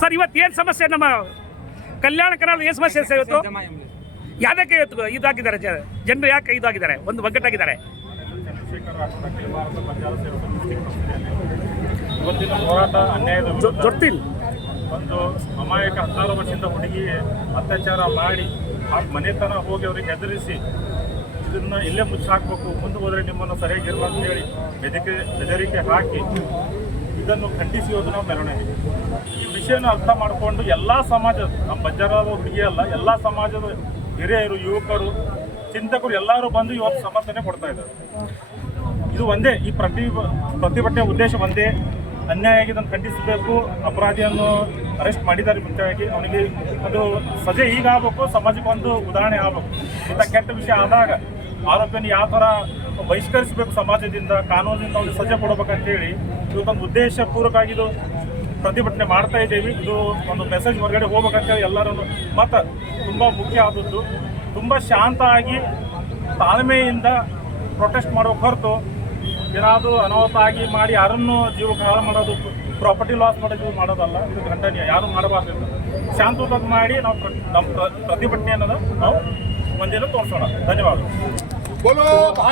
Sir ಇವತ್ತು ಏನು ಸಮಸ್ಯೆ? ನಮ್ಮ ಕಲ್ಯಾಣ ಕರ್ನಾಟಕ ಏನು ಸಮಸ್ಯೆ ಸರ್ ಇವತ್ತು? ಯಾವ್ದಕ್ಕೆ ಇವತ್ತು ಇದಾಗಿದ್ದಾರೆ ಜನರು ಯಾಕೆ ಇದಾಗಿದ್ದಾರೆ? ಒಂದು ಒಗ್ಗಟ್ಟಾಗಿದ್ದಾರೆ. ಇವತ್ತಿನ ಹೋರಾಟ ಅನ್ಯಾಯದ ಒಂದು ಅಮಾಯಕ ಹದಿನಾರು ವರ್ಷದಿಂದ ಹುಡುಗಿ ಅತ್ಯಾಚಾರ ಮಾಡಿ ಆ ಮನೆತನ ಹೋಗಿ ಅವ್ರಿಗೆ ಹೆದರಿಸಿ ಇದನ್ನು ಇಲ್ಲೇ ಮುಚ್ಚಾಕ್ಬೇಕು ಮುಂದೆ ಹೋದರೆ ನಿಮ್ಮನ್ನು ಸರಿಯಾಗಿರಲ್ಲ ಅಂತ ಹೇಳಿ ಬೆದರಿಕೆ ಬೆದರಿಕೆ ಹಾಕಿ ಇದನ್ನು ಖಂಡಿಸಿ ಇವತ್ತು ನಾವು ಮೆರವಣಿಗೆ ಈ ವಿಷಯನ ಅರ್ಥ ಮಾಡಿಕೊಂಡು ಎಲ್ಲ ಸಮಾಜದ ನಮ್ಮ ಬಜಾರದ ಹುಡುಗಿ ಅಲ್ಲ, ಎಲ್ಲ ಸಮಾಜದ ಹಿರಿಯರು, ಯುವಕರು, ಚಿಂತಕರು ಎಲ್ಲರೂ ಬಂದು ಇವತ್ತು ಸಮರ್ಥನೆ ಕೊಡ್ತಾ ಇದ್ದಾರೆ. ಇದು ಒಂದೇ, ಈ ಪ್ರತಿ ಪ್ರತಿಭಟನೆ ಉದ್ದೇಶ ಒಂದೇ. ಅನ್ಯಾಯ ಆಗಿದ್ದನ್ನು ಖಂಡಿಸಬೇಕು, ಅಪರಾಧಿಯನ್ನು ಅರೆಸ್ಟ್ ಮಾಡಿದ್ದಾರೆ ಮುಖ್ಯವಾಗಿ. ಅವನಿಗೆ ಅದು ಸಜೆ ಈಗ ಆಗಬೇಕು, ಸಮಾಜಕ್ಕೆ ಒಂದು ಉದಾಹರಣೆ ಆಗಬೇಕು. ಇಂಥ ಕೆಟ್ಟ ವಿಷಯ ಆದಾಗ ಆರೋಪಿಯನ್ನು ಯಾವ ಥರ ಬಹಿಷ್ಕರಿಸಬೇಕು ಸಮಾಜದಿಂದ, ಕಾನೂನಿಂದ ಒಂದು ಸಜೆ ಕೊಡಬೇಕಂತೇಳಿ ಇವತ್ತೊಂದು ಉದ್ದೇಶಪೂರ್ವಕವಾಗಿ ಇದು ಪ್ರತಿಭಟನೆ ಮಾಡ್ತಾ ಇದ್ದೀವಿ. ಇದು ಒಂದು ಮೆಸೇಜ್ ಹೊರಗಡೆ ಹೋಗ್ಬೇಕಂತೇಳಿ ಎಲ್ಲರೂ ಮತ್ತು ತುಂಬ ಮುಖ್ಯ ಆದದ್ದು. ತುಂಬ ಶಾಂತ ಆಗಿ ತಾಳ್ಮೆಯಿಂದ ಪ್ರೊಟೆಸ್ಟ್ ಮಾಡೋಕೆ ಹೊರತು ಏನಾದರೂ ಅನಾಹುತ ಆಗಿ ಮಾಡಿ ಯಾರನ್ನು ಜೀವಕ್ಕೆ ಹಾಳು ಮಾಡೋದು ಪ್ರಾಪರ್ಟಿ ಲಾಸ್ ಮಾಡೋದು ಮಾಡೋದಲ್ಲ. ಇದು ಖಂಡನೀಯ ಯಾರು ಮಾಡಬಾರ್ದು ಶಾಂತವಾಗಿ ಮಾಡಿ ನಾವು ನಮ್ಮ ಪ್ರ- ಪ್ರತಿಭಟನೆ ಅನ್ನೋದು ನಾವು ಒಂದಿನ ತೋರಿಸೋಣ. ಧನ್ಯವಾದಗಳು.